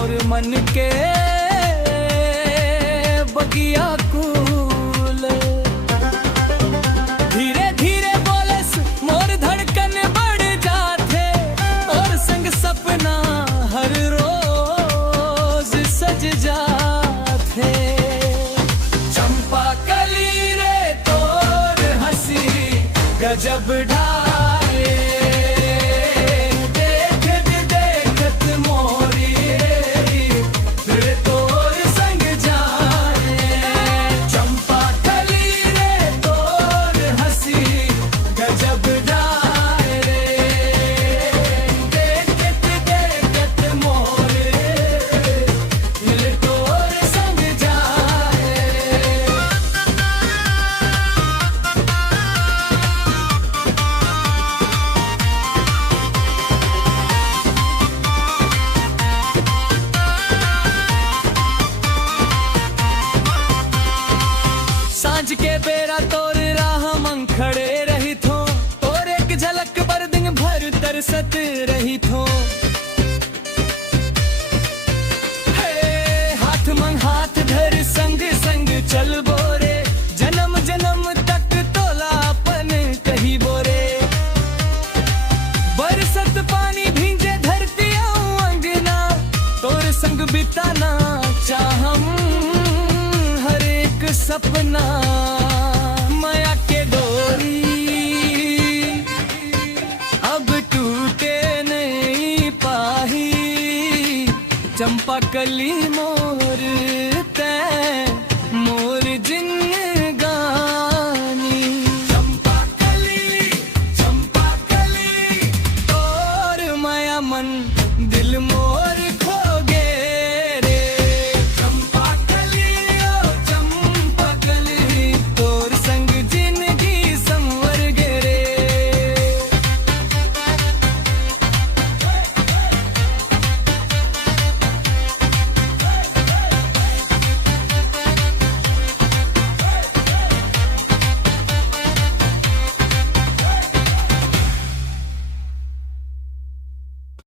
मोर मन के बगिया कूल। धीरे धीरे बोलस मोर धड़कन बढ़ जाते, और संग सपना हर रोज सज जाते। चंपा कली रे तोर हंसी गजब ढाए, सांझ के बेरा तोर राह मंग खड़े रही थो, तोर एक झलक पर दिन भर तरसत रही थो। हाथ मंग हाथ धर संग संग चल बोरे, जन्म जन्म तक तोलापन कही बोरे। बरसत पानी भींजे धरती अंगना, तोर संग बिताना चाहम हर एक सपना। माया के डोरी अब टूटे नहीं पाही, चंपा कली मोर